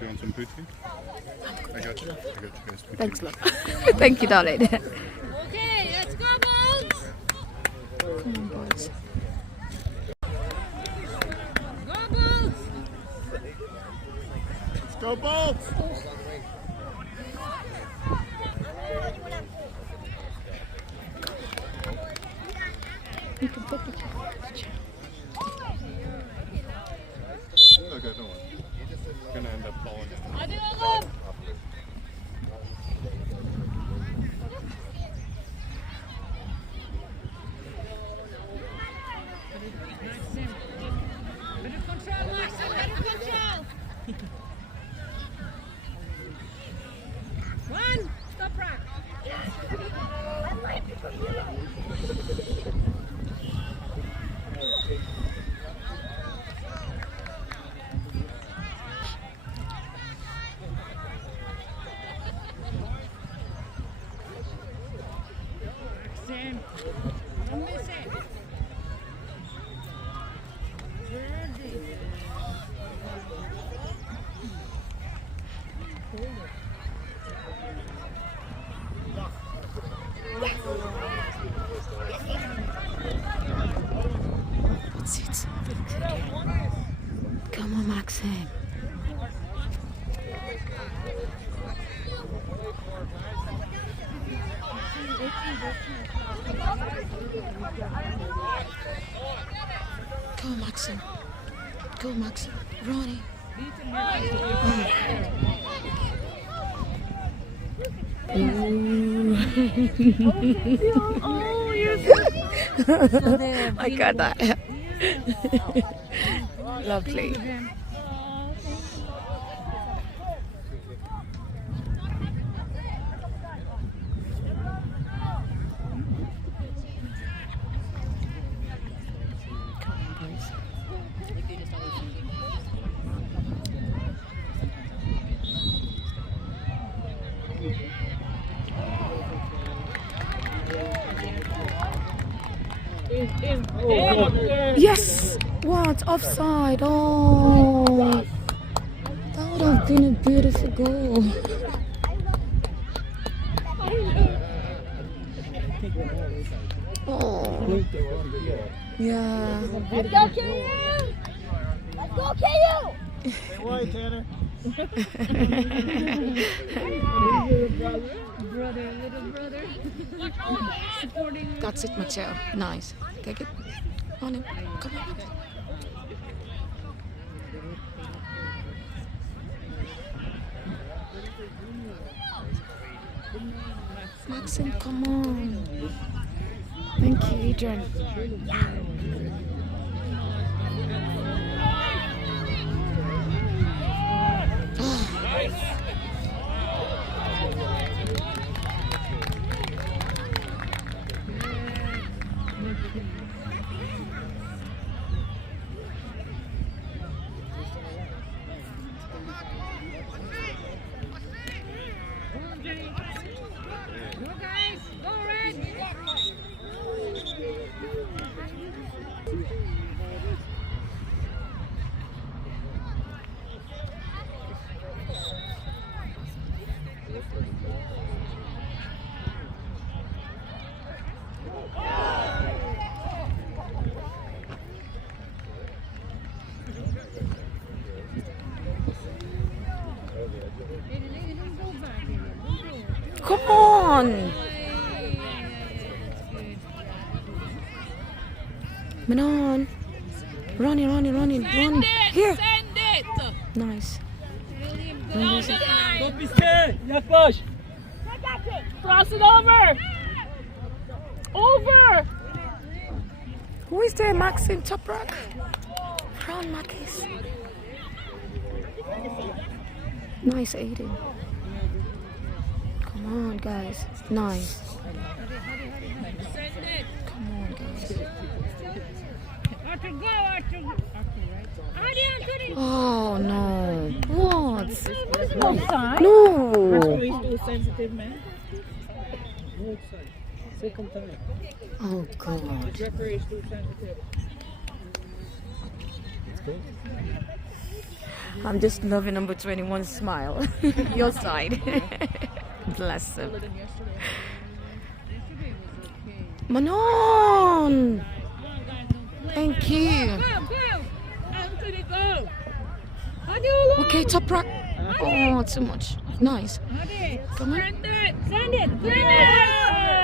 you want some poutine? I got you guys poutine. Thanks, love. Thank you, darling. Okay, let's go, boys. Come on, boys. Go, boys. Let's go, Bolts! You can put the chair. Okay, don't worry. It's gonna end up falling. Better control, Marcel. Better control. One. Toprak. Sam. Don't miss it. That's it. Come on, Maxim. Go, Maxim. Go, Maxim. Ronnie. Oh, you're so I got that. Lovely. Yes! What? Offside. Oh. That would have been a beautiful goal. Oh. Yeah. Let's go, KU! Let's go, KU! Say why, Tanner? Brother, little brother. Supporting. That's it, Mateo. Nice. Take it. On him. Come on. Maxim, come on. Thank you, Adrian. Go, guys. Go, Red. Come on. Manon. Ronnie. Send Here. Send it. Nice. Go, guys. Don't be scared. Yeah, push. Cross it over. Over. Who is there? Maxim Toprak? Brown Makis. Nice, Aiden. Come on, guys. Nice. Send it. Come on, guys. Arthur, go, Arthur. Adrian, to the... Oh, no. What? Offside. No. He's too sensitive, man. No outside. Second time. Oh, God. The referee is too sensitive. Let's go. I'm just loving number 21's smile. Your side. Bless him. Manon! Thank you. Okay, Toprak. Oh, too much. Nice. Come on. Send it.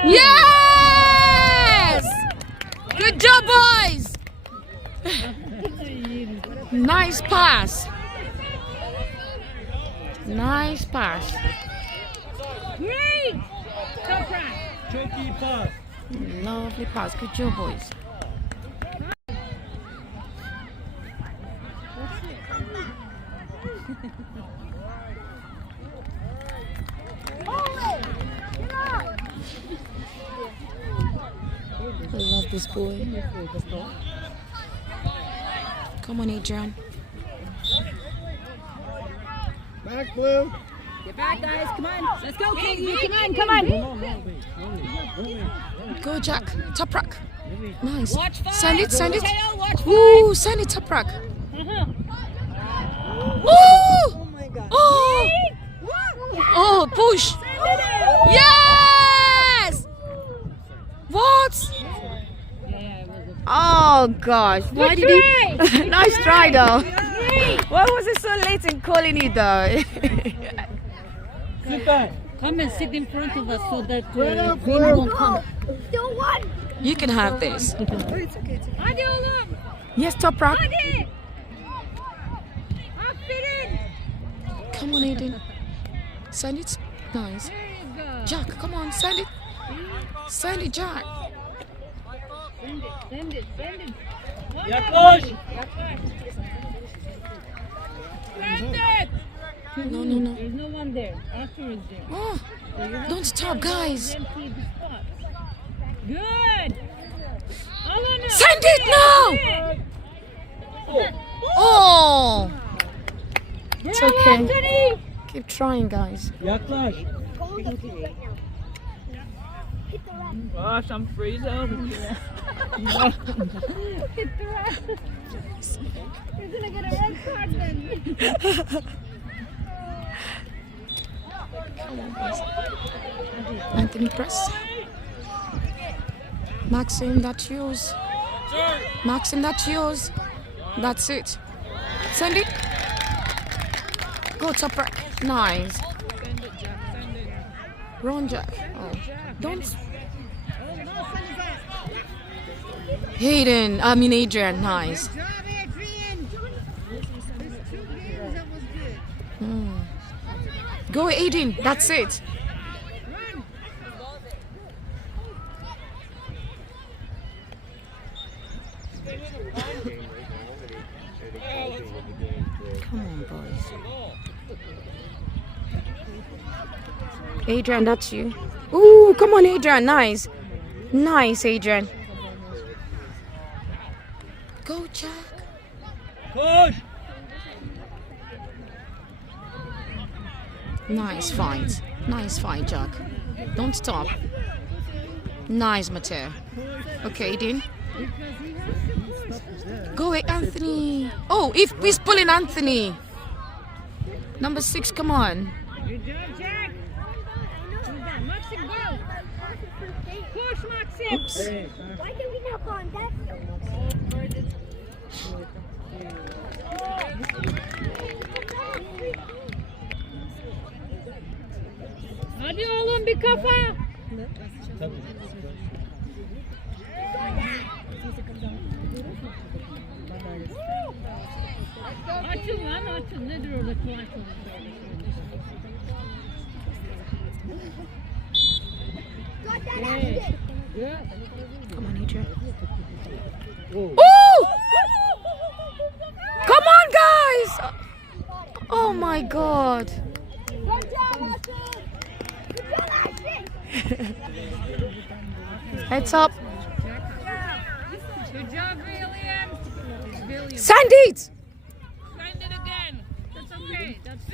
Yes! Good job, boys! Nice pass. Nice pass. Great. Toprak. Choky pass. Lovely pass. Good job, boys. I love this boy. Come on, Adrian. Back, Blue. Get back, guys. Come on. Let's go, Katie. Come on. Go, Jack. Toprak. Nice. Watch five. Send it. Mateo, watch five. Ooh, send it, Toprak. Ooh! Oh! Oh, push. Yes! What? Oh gosh, why did he? Nice try though. Why was it so late in calling it though? Sit back. Come and sit in front of us so that Vin won't come. Still one. You can have this. Hadi oğlum. Yes, Toprak. Hadi. Aferin. Come on, Aiden. Send it. Nice. There you go. Jack, come on, send it. Send it, Jack. Send it. Yaklaş. Send it. No. There's no one there. Arthur is there. Oh, don't stop, guys. Empty the spot. Good. Alana. Send it now. Oh, it's okay. Keep trying, guys. Yaklaş. Gosh, I'm freezing. Hit the red. You're gonna get a red card then. Anthony, press. Maxim, that's yours. Maxim, that's yours. That's it. Send it. Go, Toprak. Nice. Run, Jack. Oh. Don't. Adrian. Nice. Go, Adrian. That's it. Come on, boys. Adrian, that's you. Ooh, come on, Adrian. Nice. Nice, Adrian. Go, Jack. Koş. Nice fight. Nice fight, Jack. Don't stop. Nice, Mateo. Okay, Dean. Go, Anthony. Oh, if he's pulling Anthony. Number 6, come on. Good job, Jack. Maxim, go. Push, Maxim. Oops. Why did we not go on that? Hadi oğlum bir kafa. Açıl lan açıl. Nedir orada tuvalet Come on, Adrian. Oh! Come on, guys! Oh my God. Heads up. Good job, William. Send it! Send it again. That's okay. Send it.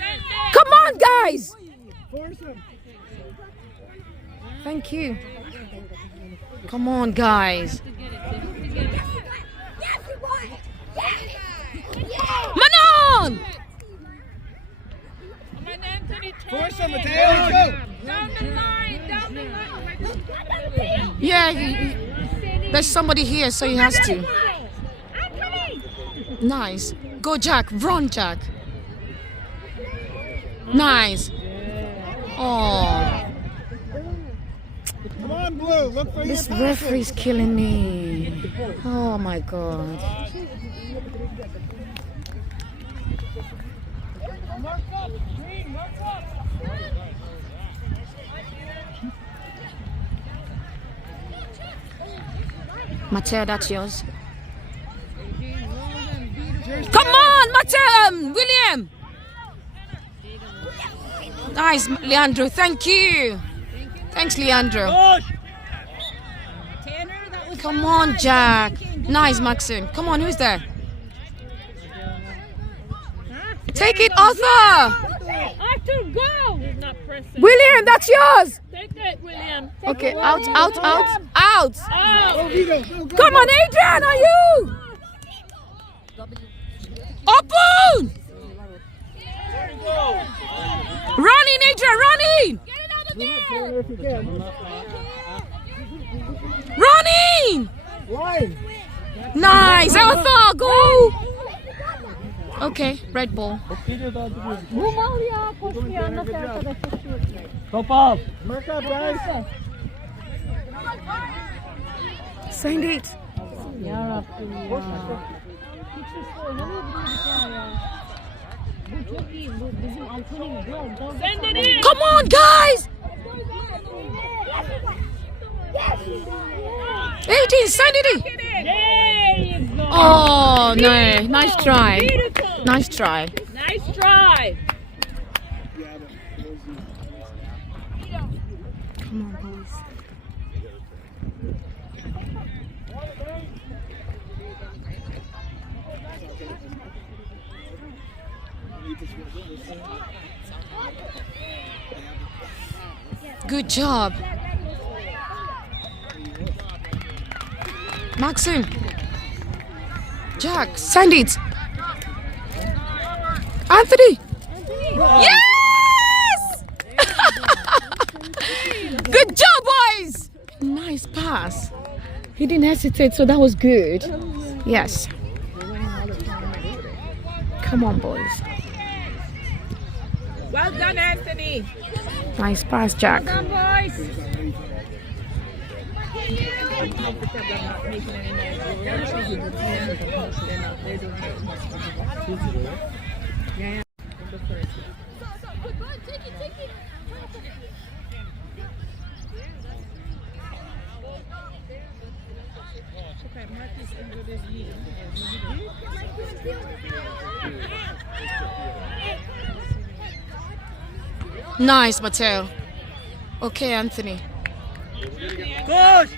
Come on, guys! Thank you. Come on, guys. Manon! Awesome, Mateo. Let's go. Down the line, down the line. Yeah, there's somebody here, so he has to. Nice. Go, Jack. Run, Jack. Nice. Oh, Come on, Blue. Look for this your referee's killing me. Oh my God. Mateo, that's yours. Come on, Mateo! William! Nice, Leandro. Thank you. Thanks, Leandro. Come on, Jack. Nice, Maxim. Come on, who's there? Take it, Arthur! Arthur, go! William, that's yours! Take it, William. Okay, out, out, out, out! Oh, Come on, Adrian, are you? Open! Running, Adrian, running! Running! Nice, Arthur, go! Okay, red ball. Top up. Mark up, guys. Send it. send it in. Come on, guys! 18, send it in. There you go. Oh, no. Nice try. Beautiful. Nice try. Nice try. Come on, boys. Good job. Maxim. Jack, send it. Anthony. Yes! Good job, boys. Nice pass. He didn't hesitate, so that was good. Yes. Come on, boys. Well done, Anthony. Nice pass, Jack. Well done, boys. Nice, Mateo. Okay, Anthony. Push.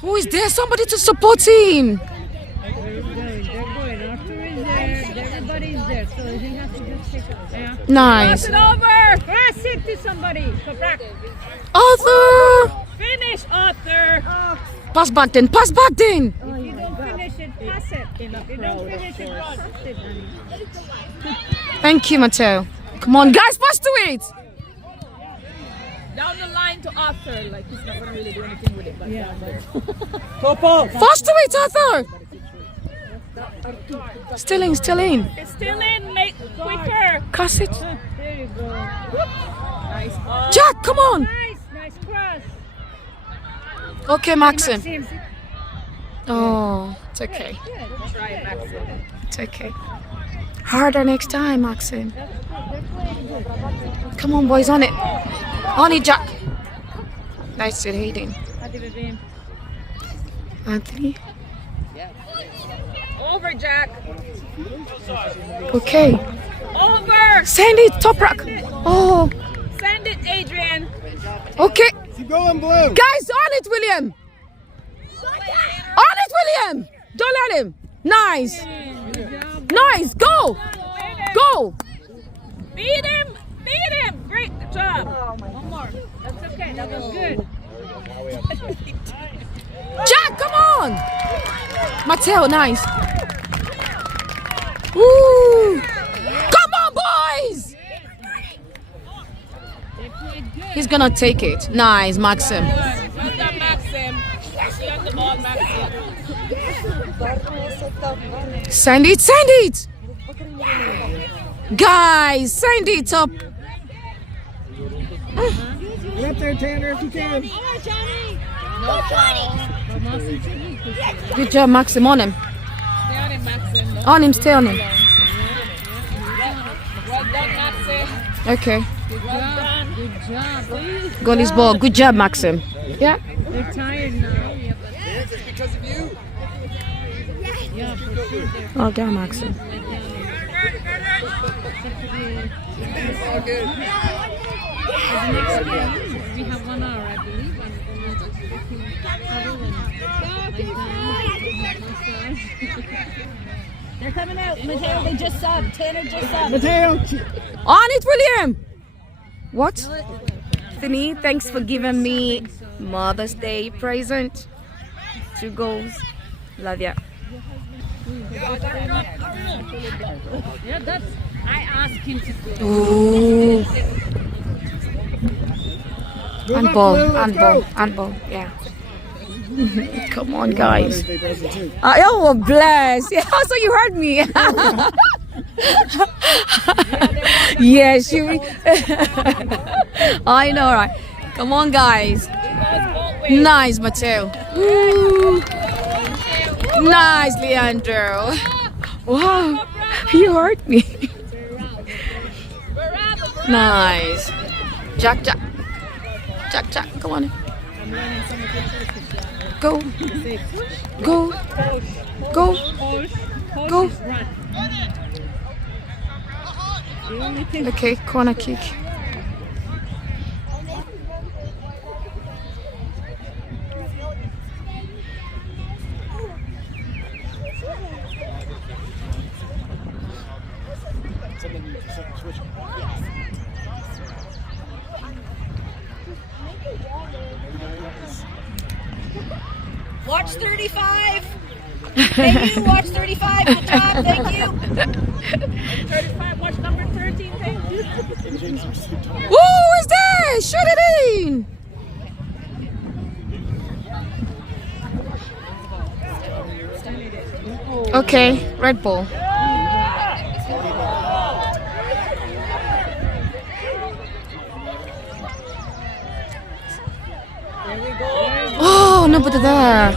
Who is there? Somebody to support him. They're going. Arthur is there. Everybody's there. So he has to just take it. Yeah. Nice. Pass it over. Pass it to somebody. Toprak. Arthur! Finish, Arthur. Pass back then. Pass back then. If you don't finish it, pass it. If you don't finish it, pass it. Thank you, Mateo. Come on, guys, pass to it. Down the line to Arthur. Like he's not going to really do anything with it. But yeah. Top up. Pass to it, Arthur. Still in, still in. It's still in. Make quicker. Cast it. There you go. Nice. Oh, Jack, come on. nice cross. Okay, Maxim. Maxim. Oh, it's okay. Try it, Maxim. It's okay. Harder next time, Maxim. Come on, boys, on it. On it, Jack. Nice to Hayden. Anthony. Over, Jack. Okay. Over. Send it, Toprak. Oh, Send it, Adrian. okay. Keep going, Blue. Guys, on it, William. On it, William. Don't let him. Nice. Nice. Go. Go. Beat him. Beat him. Great job. One more. That's okay. That was good. Jack, come on. Mateo, nice. Woo. Come on, boys. He's gonna take it. Nice, Maxim. Well done, Maxim. Stay on the ball, Maxim. Send it, send it. Guys, send it up. Get up there, Tanner, if you can. No foul. Good job, Maxim. On him. Stay on him, Maxim. On him, stay on him. Well done, Maxim. Okay. Well done. Good job. Goalie's ball. Good job, Maxim. Yeah. They're tired now. It's because of you. Yeah, for sure. Oh, damn, Maxim. All good. We have 1 hour, I believe, and we'll just huddle and They're coming out. Mateo, they just subbed. Tanner just subbed. Mateo. On it, William. What? Anthony, thanks for giving me Mother's Day present. 2 goals. Love ya. yeah, that's. I asked him to go. Ooh. Move up, Handball, Blue, let's handball, go. handball. Yeah. Come on, guys. Mother's Day present, too. Oh, bless. Yeah, so you heard me. Yeah, she. I know, right? Come on, guys. Nice, Mateo. Woo. Nice, Leandro. Wow, you hurt me. Nice. Jack, Jack. Jack, Jack. Come on. Go. Go. Go. Go. Okay, corner kick. Watch 35. Thank you. Watch 35. Good job. Thank you. 35, watch number 13, thank you. Who is there? Shoot it in. Okay, Red Bull. Oh, no, but there.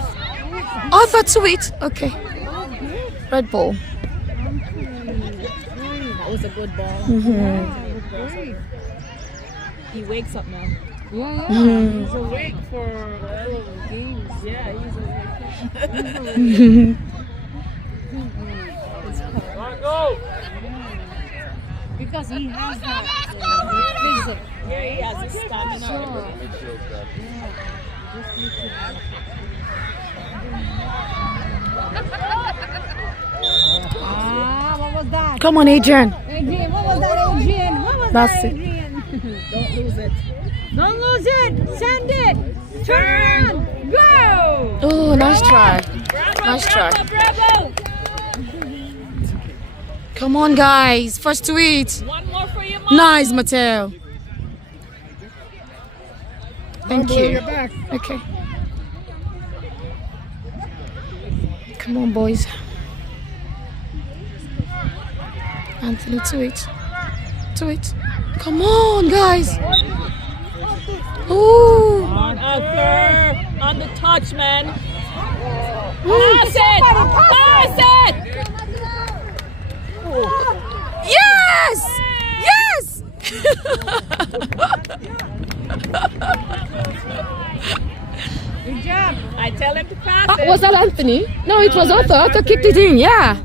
Oh, that's sweet. Okay. Red Bull. That was a good ball. He wakes up now. Mhm. He's awake for games. Yeah, he's awake. Go! Because he has that physique. Yeah, he has his stamina. What was that? Come on, Adrian. Adrian, what was that, Adrian? What was That's that, it. Adrian? Don't lose it. Don't lose it. Send it. Turn around. Go. Oh, nice try. Bravo, Nice bravo, try. bravo. Come on, guys. First to eat. One more for you, Mom. Nice, Mateo. Thank Blue, you. get back. Okay. Come on, boys. Anthony, to it. To it. Come on, guys. Ooh. On Arthur. On the touch, man. Ooh. Pass it. Pass it. Yes! Yes! Good job. I tell him to pass it. Was that Anthony? No, it was Arthur. Arthur kicked it in, yeah.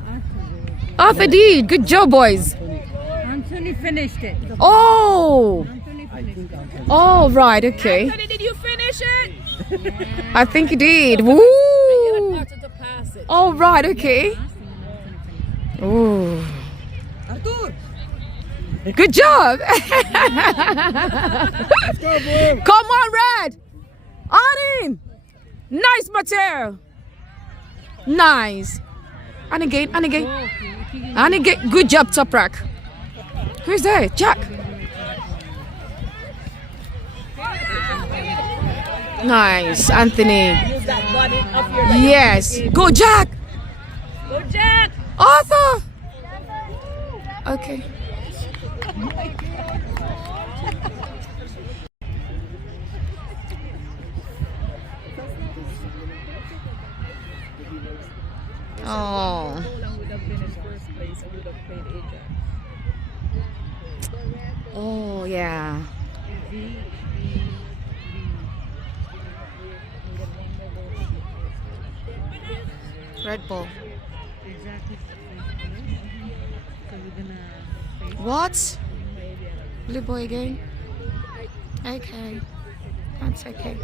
Arthur did. Good job, boys. Anthony finished it. Oh. Anthony finished it. Oh, right, okay. Anthony, did you finish it? I think he did. Woo! Wanted to pass it. Oh, right, okay. Ooh. Arthur. Good job. Let's go, Blue. Come on, Red. On him. Nice, Mateo. Nice. And again, and again. And again. Good job, Toprak. Who's there? Jack. Nice, Anthony. Use that body of your Yes. Go, Jack. Go, Jack. Arthur. Okay. Oh. Poland would have been in first place and would have played Adrian. Oh, yeah. Red Bull. What? Blue boy again? Okay. That's okay.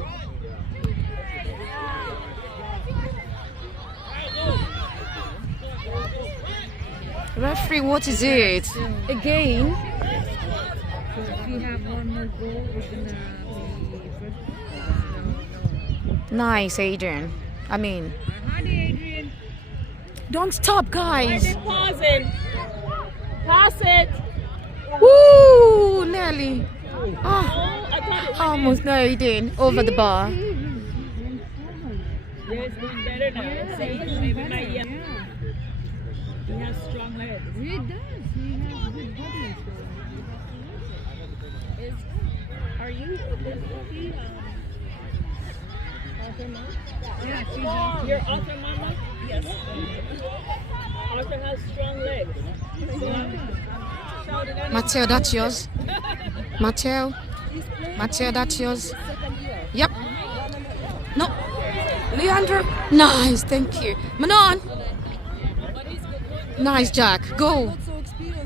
Referee, what is it? Again? So if we have one more goal, we're gonna be first. Nice, Adrian. I mean, Hardy, Adrian. don't stop, guys. Pausing. Pass it. Woo! Nearly. Ah, Oh, I thought it almost. No, he didn't. Over the bar. was doing better now. See, maybe my Yeah. He has strong legs. He does. He has good body. Are you? Yeah, she's awesome. Your Arthur mama? Yes. Arthur has strong legs. Shout it out. Matteo, that's yours. Matteo. Matteo, that's yours. Yep. No. Leandro. Nice, thank you. Manon. Nice, Jack. Go.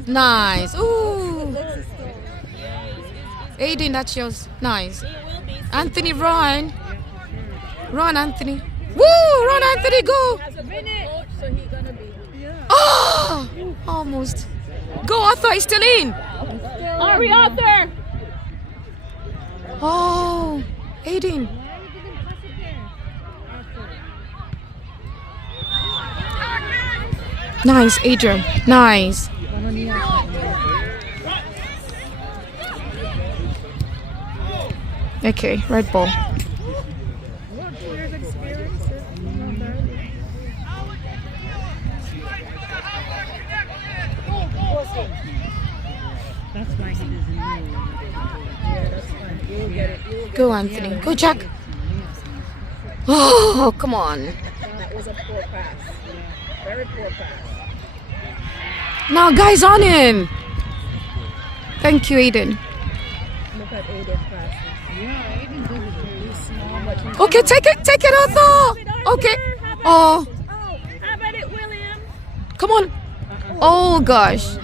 Nice. Ooh. Aiden, that's yours. Nice. Anthony, run. Run, Anthony. Woo! Run, Anthony, go. So he's gonna be. Oh! Almost. Go, Arthur, he's still in. Hurry, Arthur! Oh, Aiden. Nice, Adrian. Nice. Okay, red ball. That's why he doesn't know. Yeah, that's fine. You'll get it. You'll get Go, Anthony. Go, Jack. Oh, come on. it. That was a poor pass. Very poor pass. Now, guys, on him. Thank you, Aiden. Look at Aiden's passes. Yeah, Aiden does it very He's small, but he's Okay, take it, Arthur. Okay. Oh, Have at it, William. come on. Oh, gosh.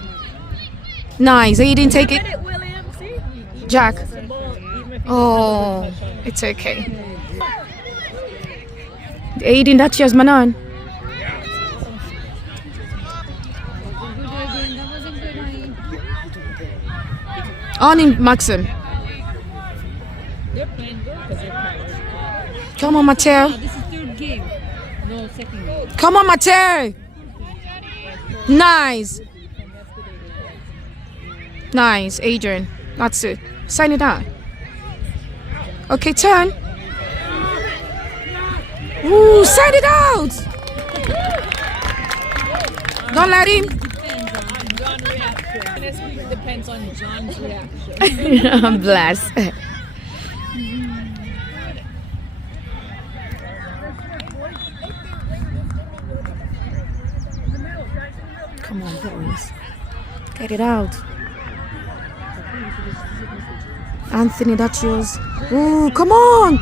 Nice. Aiden, take Have it. at it, William. See? Jack. The ball, even if Oh, it's okay. Aiden, that's yours, Manon. good, Adrian. That wasn't good, honey. On him, Maxim. they're playing good because they're playing. Come on, Matteo. This is third game. No, second game. Come on, Matteo. Nice. Nice, Adrian. That's it. Sign it out. Okay, turn. Ooh, sign it out. Don't let him. John's reaction. This week depends on John's reaction. Bless. Come on, boys. Get it out. Anthony, that's yours. Ooh, come on.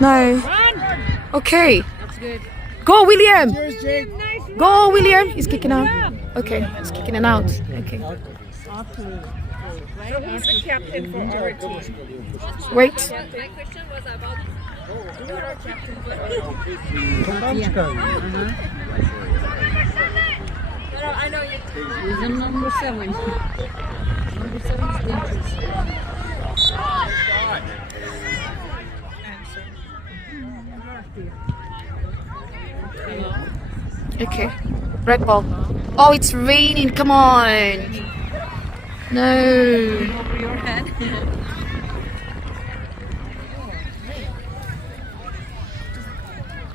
No. Okay. Go, William. Yours, Jake. Go, William. He's kicking out. Okay, he's kicking it out. Okay. He's the captain for our team. Wait. My question was about you're our captain for our team. No, I know you. He's a number 7. Number 7 is dangerous. Okay. Red ball. Oh, it's raining. Come on. No. Over your head.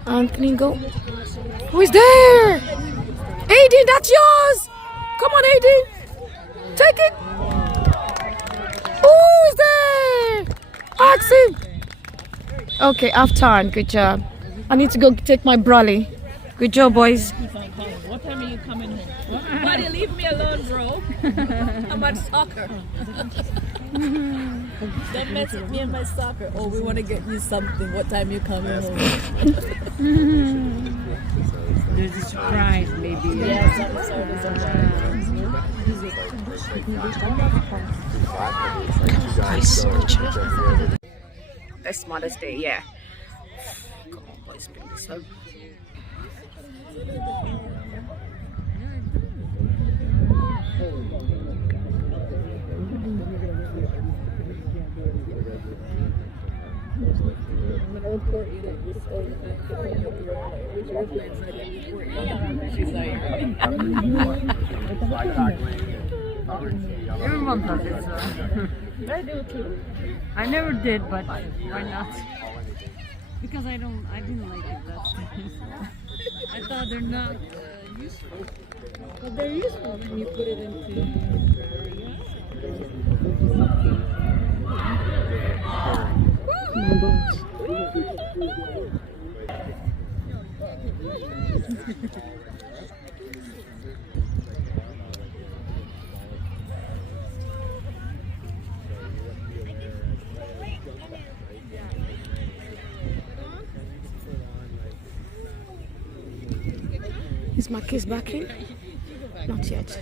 Anthony, go. Who is there? Adrian, that's yours. Come on, Adrian. Take it. Who is there? Ask him. Okay, half time. Good job. I need to go take my brolly. Good job, boys. What time are you coming home? Buddy, leave me alone, bro. I'm at soccer. Don't mess with me and my soccer. Oh, we want to get you something. What time you coming home? There's a surprise, maybe. Yes, I'm sorry. That's Mother's Day, yeah. Come on, boys, bring this up. Everyone does it, so. I do too. I never did, but why not? Because I didn't like it that time. I thought they're not useful. But they're useful when you put it into Is my kiss back in? Not yet.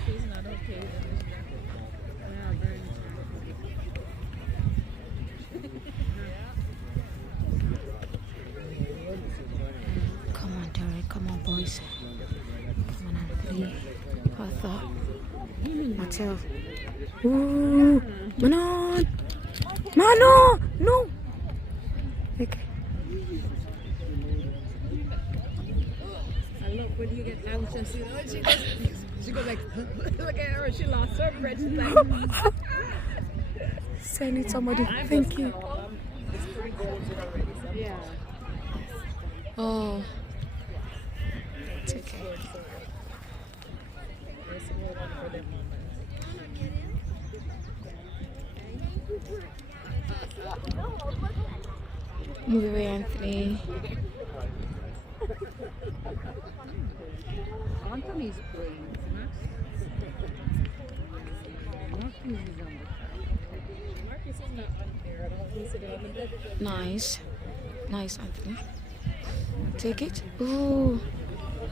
Come on, Derek. Come on, boys. Come on, Anthony. Arthur. Mattel. Ooh. Manon. Mano. No. Okay. When you get anxious, you know, she goes like, look at her, she lost her breath. She's like, Send it somebody. Thank you. yeah. Oh. It's okay. Move away, Anthony. Anthony's playing. Nice. Nice, Anthony. Take it. Ooh.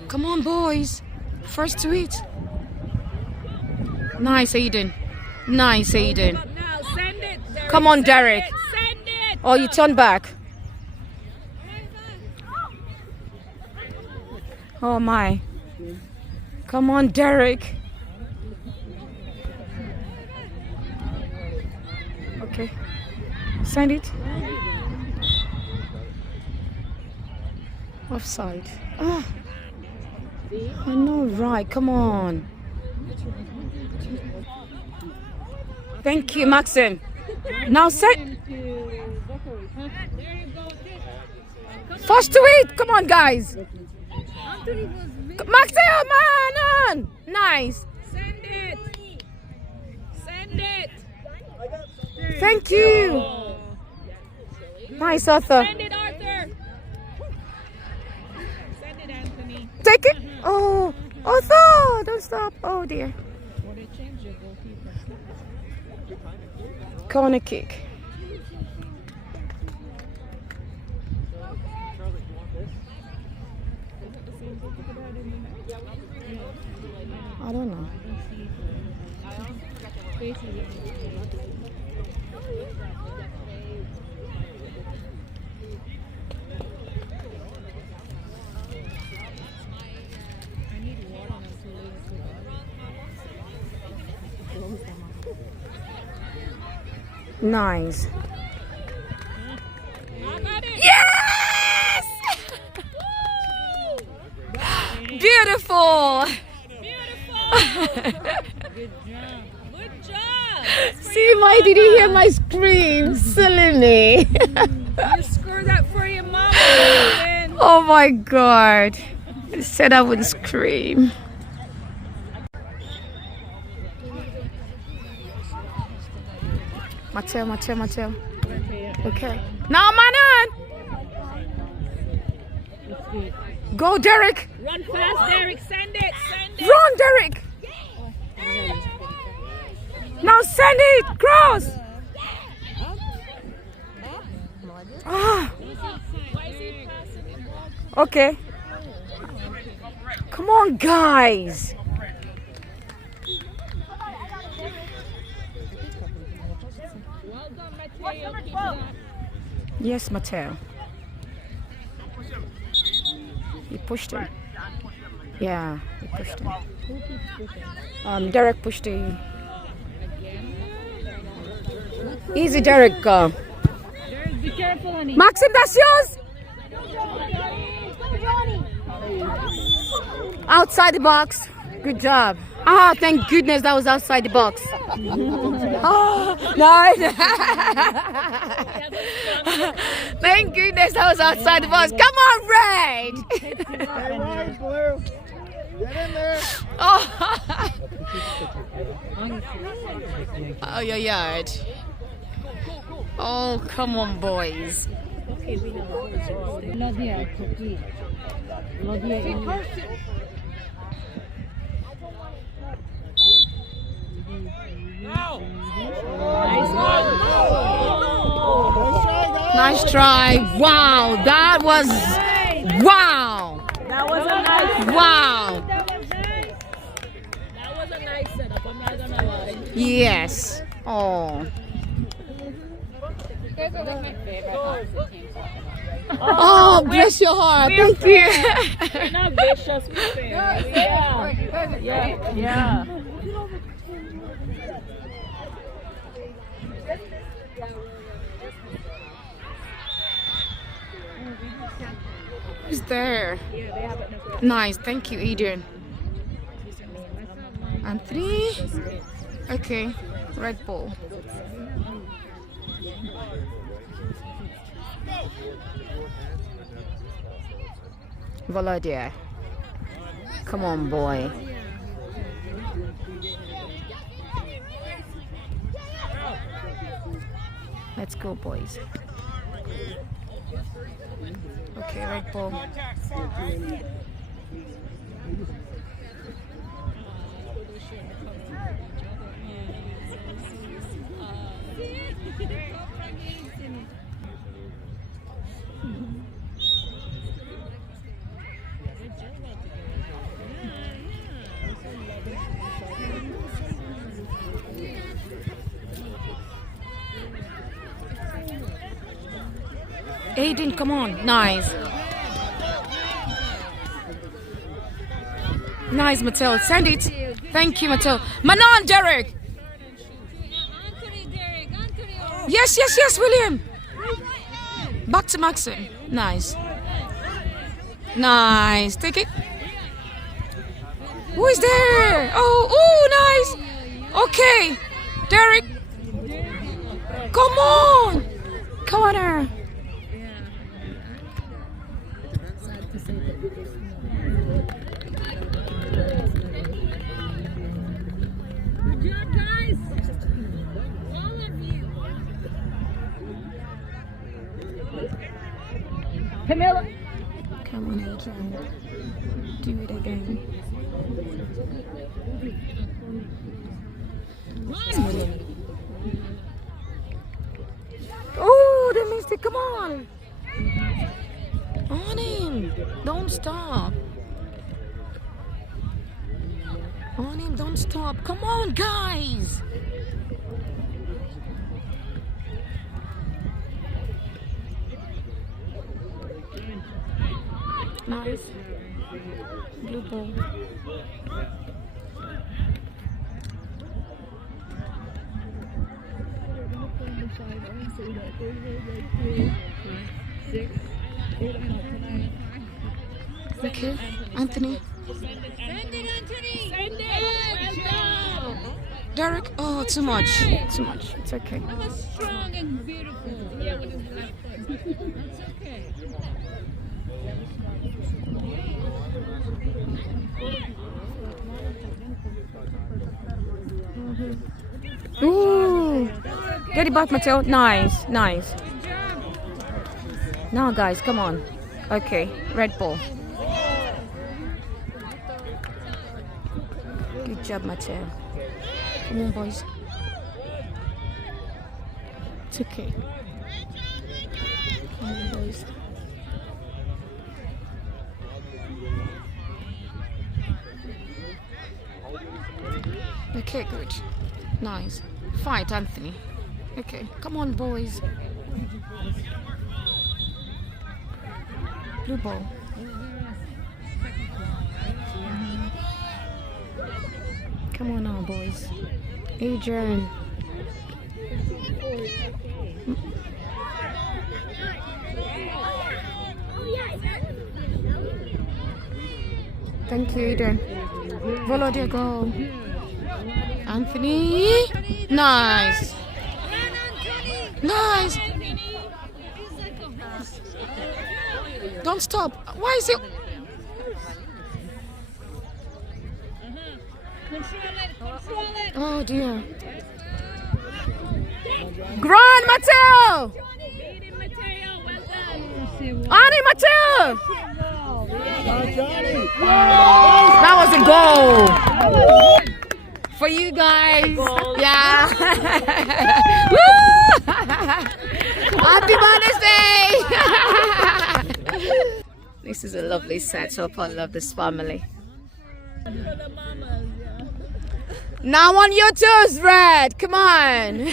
Come on, boys. First to it. Nice, Aiden. Nice, Aiden. Now, send it. Derek. Come on, Derek. Send it. Oh, you turn back. Oh, my. Come on, Derek. Okay. Send it. Offside. Ah. I know, right. Come on. Thank you, Maxim. Now set. First to it. Come on, guys. Maxim, man. Nice. Send it. Send it. Thank you. Nice, Arthur. Send it, Arthur. Send it, Anthony. Take it. Oh, Arthur, don't stop. Oh, dear. Corner kick. I don't know. Nice. Yes! Beautiful. Good job. See, why did you hear my scream? Silly me. You scored that for your mama, Adrian. Oh my God. I said I would scream. Mateo. Okay. Now, Manon. Go, Derek. Run fast, Derek. Send it. Run, Derek. Now send it. Cross. Ah. Okay. Come on, guys. Yes, Mateo. You pushed him. Yeah, you pushed him. Derek pushed him. Easy, Derek. Derek, be careful, honey. Maxim, that's yours. Outside the box. Good job. Ah, thank goodness that was outside the box. Oh, no. Thank goodness that was outside the box. Come on, Red. Hey, Ryan, Blue. Get in there. Oh, oh your yard. Oh, come on, boys. Nice try. Wow, that was wow. That was a nice. Wow. That was a nice setup. I'm not gonna lie. Yes. Oh. Oh, bless your heart. Thank you. We're not vicious. We're fair. Yeah. Who's there? Nice. Thank you, Adrian. And 3. Okay. Red ball. Volodya. Come on, boy. Let's go, boys. Okay, red ball. Aiden, come on. Nice. Nice, Mattel. Send it. Thank you, Mattel. Manon, Derek. Yes, William. Back to Maxim. Nice. Nice. Take it. Who is there? Oh, nice. Okay. Derek. Come on. Corner. Camilla. Come on, Adrian. Do it again. Oh, they missed it. Come on. On him. Don't stop. On him. Don't stop. Come on, guys. Nice. Blue ball. Okay, Anthony. Send it, Anthony. Send it. Derek. Oh, too much. Too much. It's okay. That was strong and beautiful. Yeah, with his left foot. That's okay. Ooh. Get it back, Mateo. Nice, nice. Now, guys, come on. Okay, red ball. Good job, Mateo. Come on, boys. It's okay. Come on, boys. Okay, good. Nice. Fight, Anthony. Okay, come on, boys. Blue ball. Come on now, boys. Adrian. Thank you, Adrian. Volodya, go. Anthony. Nice. Nice. Don't stop. Why is it? Oh dear. Grand Mateo. Ani Mateo. That was a goal. For you guys. Yeah. Woo! Happy Mother's Day. This is a lovely setup. I love this family. Now on your toes, Red. Come on.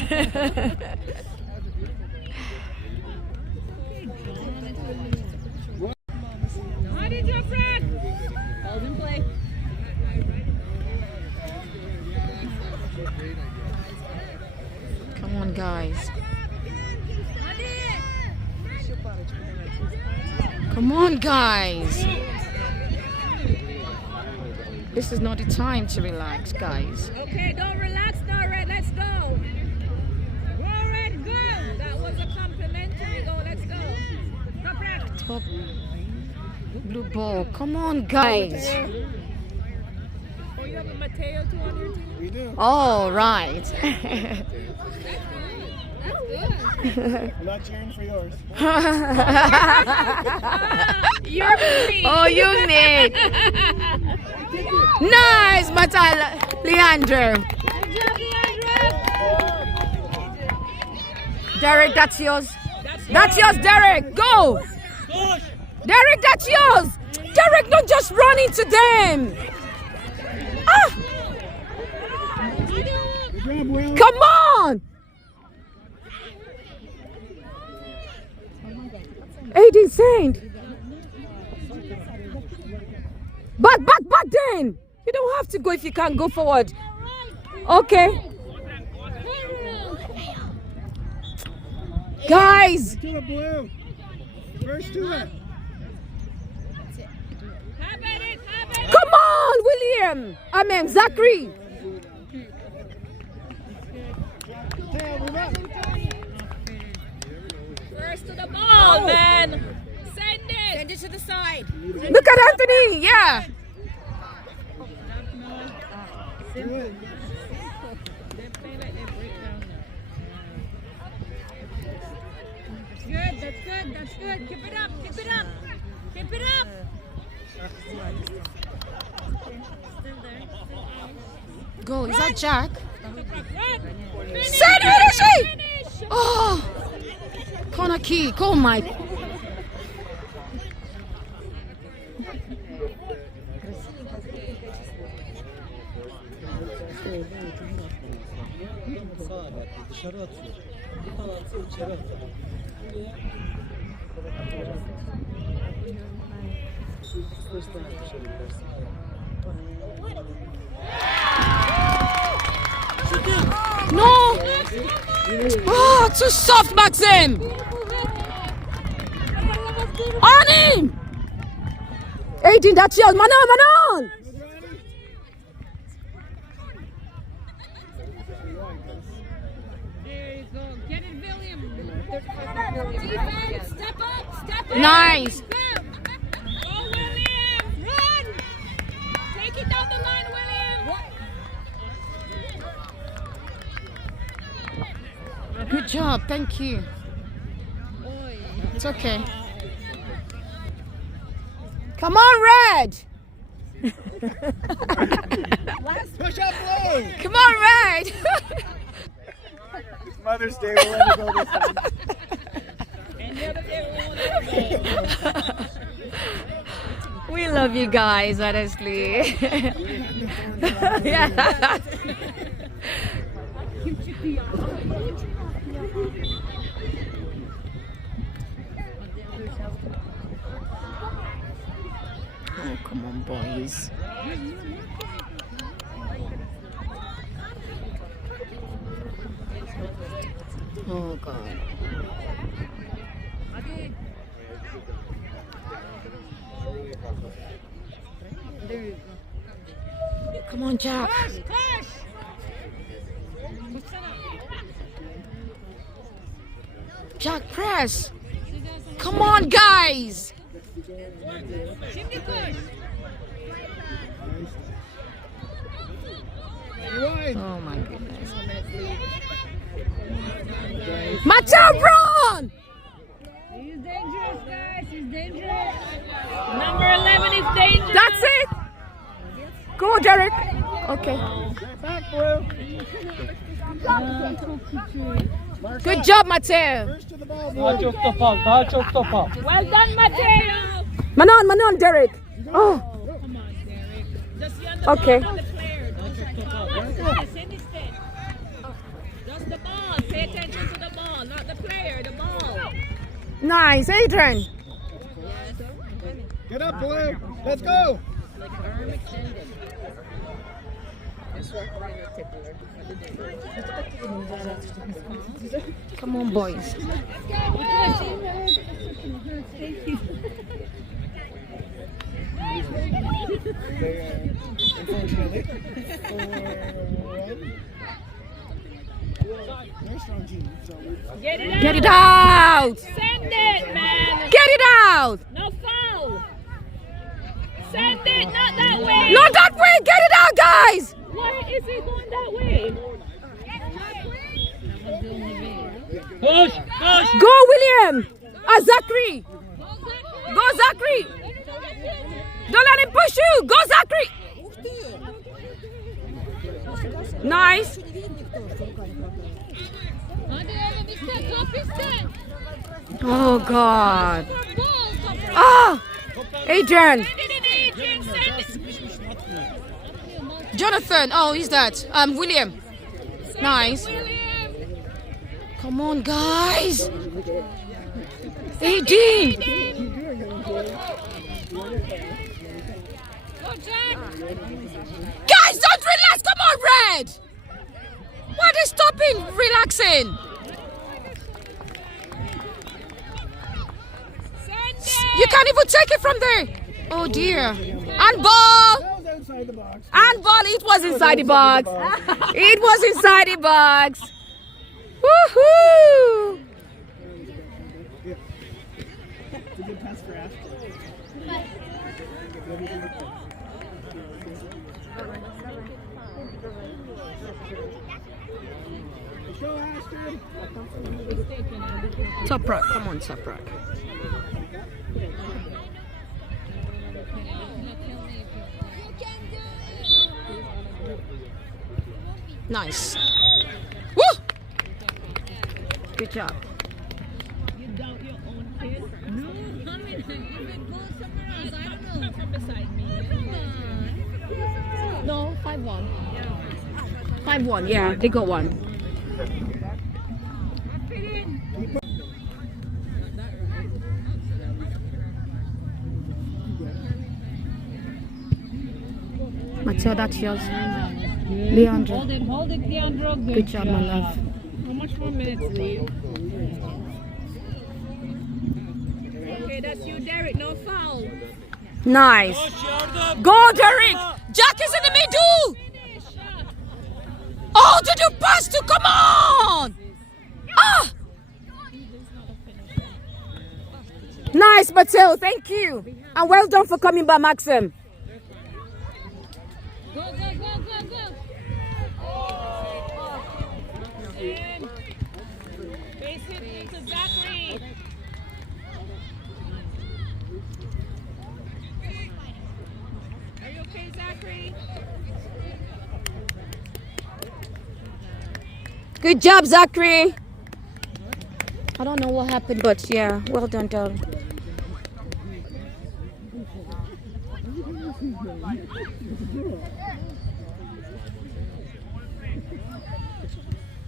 How did your friend? Hold and play. Come on, guys. Come on, guys. This is not the time to relax, guys. Okay, don't relax now, Red. Let's go. Go, Red, go. That was a complimentary goal. Let's go. Toprak. Top blue ball. Come on, guys. Oh, you have a Mateo too on your team? We do. All right. I'm not cheering for yours. You're free. Oh, you need. Nice, Matal Leandro. Derek, that's yours. That's yours, Derek. Go. Derek, that's yours. Derek, don't just run into them. Ah. Good job, Will. Come on. Aiden, send. Back then. You don't have to go if you can't go forward. Okay. Guys. To the blue. First to it. Come on, William. Zachary. First to the ball, man. Send it. Send it to the side. Look at Anthony. Yeah. That's good. Keep it up. Go. Is that Jack? Send it, is she? Oh. Corner kick. Oh my. Dışarı atıyor. Bu tane atsa içeri atar. No. Oh, too soft, Maxim. On him. Aiden, that's yours. Manon. There you go. Get it, William. Defense, step up. Nice. Go, William. Run. Good job. Thank you. It's okay. Come on, Red. Push up, Blue. Come on, Red. It's Mother's Day. We'll let it go this time. We love you guys, honestly. Yeah. Oh, come on, boys. Oh, God. Come on, Jack. Jack, press. Come on, guys. Oh my goodness. Mateo, run! He's dangerous, guys. He's dangerous. Number 11 is dangerous. That's it. Go, Derek. Okay. Back, Blue. Good job, Mateo. First to the ball, Blue. Daha çok top al, daha çok top al. Well done, Mateo. Manon, Derek. Oh. Okay. The player. Don't send instead. Just the ball. Pay attention to the ball, not the player. The ball. Nice, Adrian. Get up, Blue. Let's go. Come on, boys. Get it out! Send it, man. Get it out! No foul. Send it, not that way. Not that way! Get it out, guys! Why is it going that way? Push, push. Go, William! Zachary! Go, Zachary! Don't let him push you! Go, Zachary! Nice! Oh, God. Ah! Adrian! Jonathan! Oh, he's that. William. Nice. Come on, guys! 18! Guys, don't relax! Come on, Red! Why are they stopping relaxing? You can't even take it from there! Oh dear. And ball! Outside the box. And ball! It was inside the box! It was inside the box! Woohoo! It's a good pass for Ashton. Go, Ashton. Toprak, come on, Toprak. Nice. Woo! Good job. You doubt your own kid? No, I mean, you can go somewhere else. I don't know. Come beside me. Come on. No, 5-1. 5-1, yeah, they got one. Mateo, that's yours. Leandro. Hold it, Leandro. Good job, my love. How much more minutes, Lee? Okay, that's you, Derek. No foul. Nice. Go, Derek. Jack is in the middle. Oh, did you pass to? Come on. Ah. Nice, Mateo. Thank you. And well done for coming by, Maxim. Go, go, go, go, go. Are you okay, Zachary? Good job, Zachary. I don't know what happened, but yeah, well done, darling.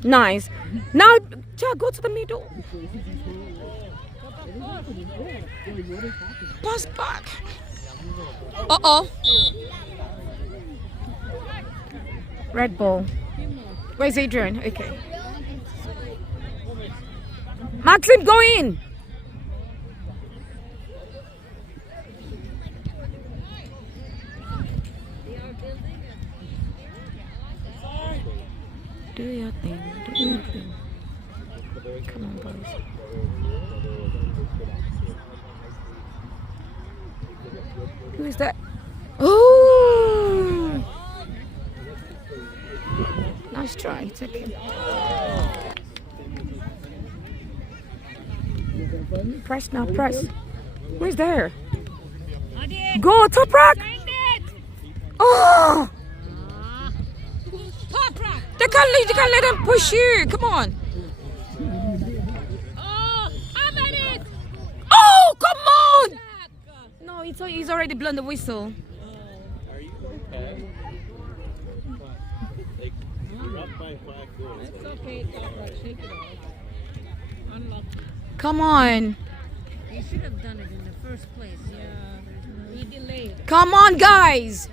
Nice. Now, Jack, go to the middle. Pass back. Uh-oh. Red ball. Where's Adrian? Okay. Maxim, go in. Do your thing. Do your thing. Come on, boys. Who is that? Oh! Nice try. It's okay. Press now, press. Who's there? Go, Toprak! Oh! Toprak! They can't let them push you. Come on. Oh, I'm at it! Oh, come on! No, he's already blown the whistle. Are you okay? Like, you're up by 5 goals. It's okay, Toprak. Shake it off. Unlucky. Come on. You should have done it in the first place. Yeah, we delayed. Come on, guys.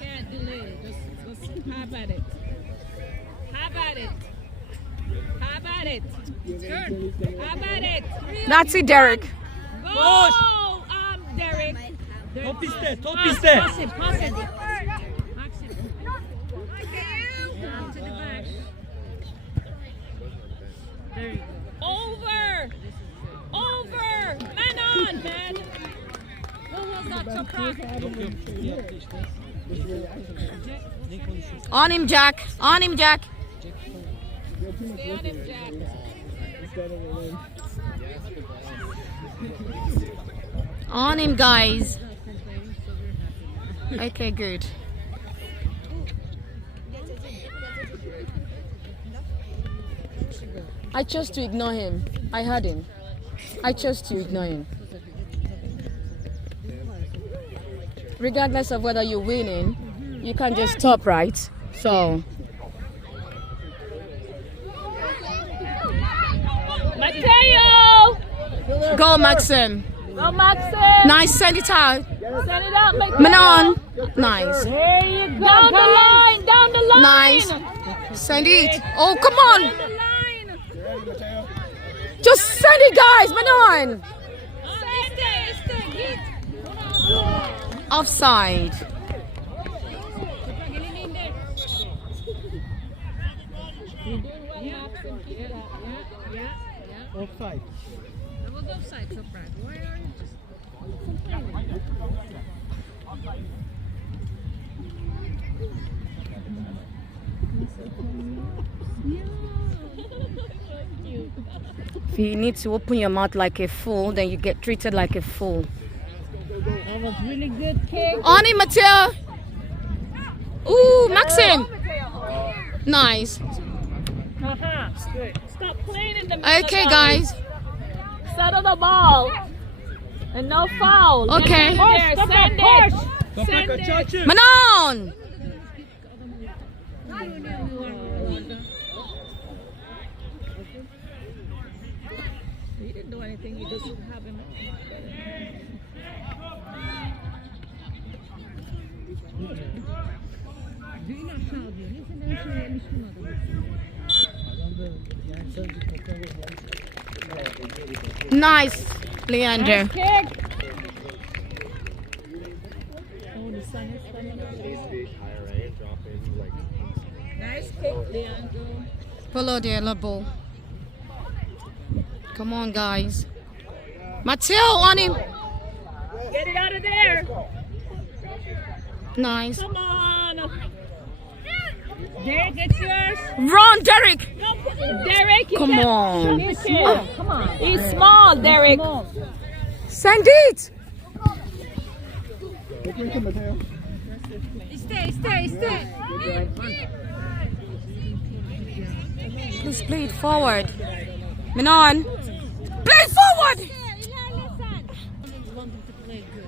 Can't delay. Just have at it. Have at it. Have at it. Good. Have at it. That's it, Derek. Go, Derek. Top piste, top piste. Pass it, pass it. Maxim. Down to the back. There you go. Over. Over. Man on, man. Who was that, Toprak? On him, Jack. On him, Jack. Stay on him, Jack. On him, guys. Okay, good. I chose to ignore him. I heard him. I chose to ignore him. Regardless of whether you're winning, you can't just stop, right? So. Mateo! Go, Maxim. Go, Maxim! Nice, send it out. Send it out, Mateo! Manon. Nice. There you go, down the line, down the line! Nice. Send it. Oh, come on. Down the line! Just send it, guys. Manon. Stay. Offside. Offside. That was offside, Toprak. Why are you just complaining? If you need to open your mouth like a fool, then you get treated like a fool. That was really good kick. On him, Mateo. Ooh, Maxim. Nice. Stop playing in the middle. Okay, guys. Settle the ball. And no foul. Okay. There, send it. Toprak açı. Manon. He didn't do anything. You just have him. Nice, Leander. Kick. Oh, the sun is coming out. Nice kick, Leandro. Follow the yellow ball. Come on, guys. Mateo, on him. Get it out of there. Nice. Come on. Derek, it's yours. Run, Derek. Derek, you Come can- on. He's small. Come on. He's small, Derek. Send it. Stay. Please play it forward. Menon. Play it forward. I want them to play good.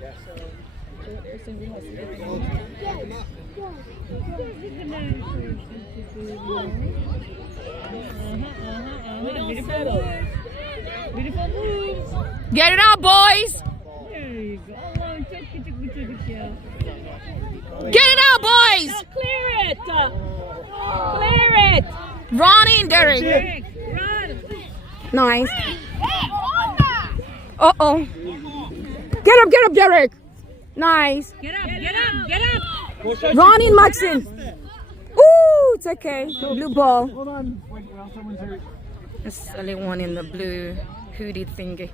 That's it. Beautiful moves. Get it out, boys. There you go. Oh, check it. Get it out, boys. Now clear it. Clear it. Run in, Derek. Derek, run. Nice. Uh-oh. Get up, Derek. Nice. Get up. Run in, Maxine. Ooh, it's okay. Blue ball. Hold on. Wait, well, someone's hurt. There's only one in the blue hoodie thingy.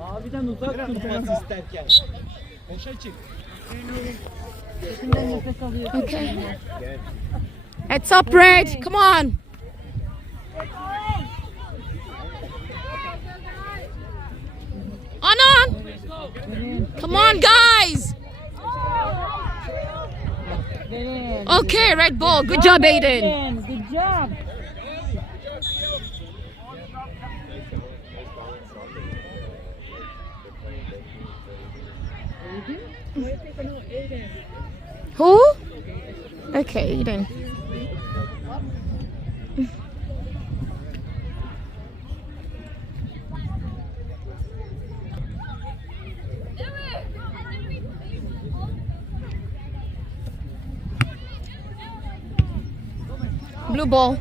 Abiden uzak dur pas isterken. Boşa çık. Okay. Heads up, Red. Come on. On. Come on, guys. Okay, red ball. Good job, Aiden. Good job. Who? Okay, Aiden. Blue ball.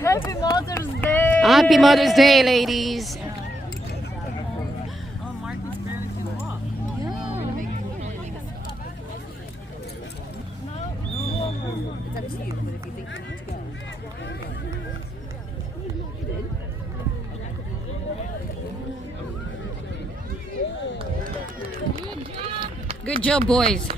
Happy Mother's Day. Happy Mother's Day, ladies. Oh, Marcus barely can walk. Good job, boys.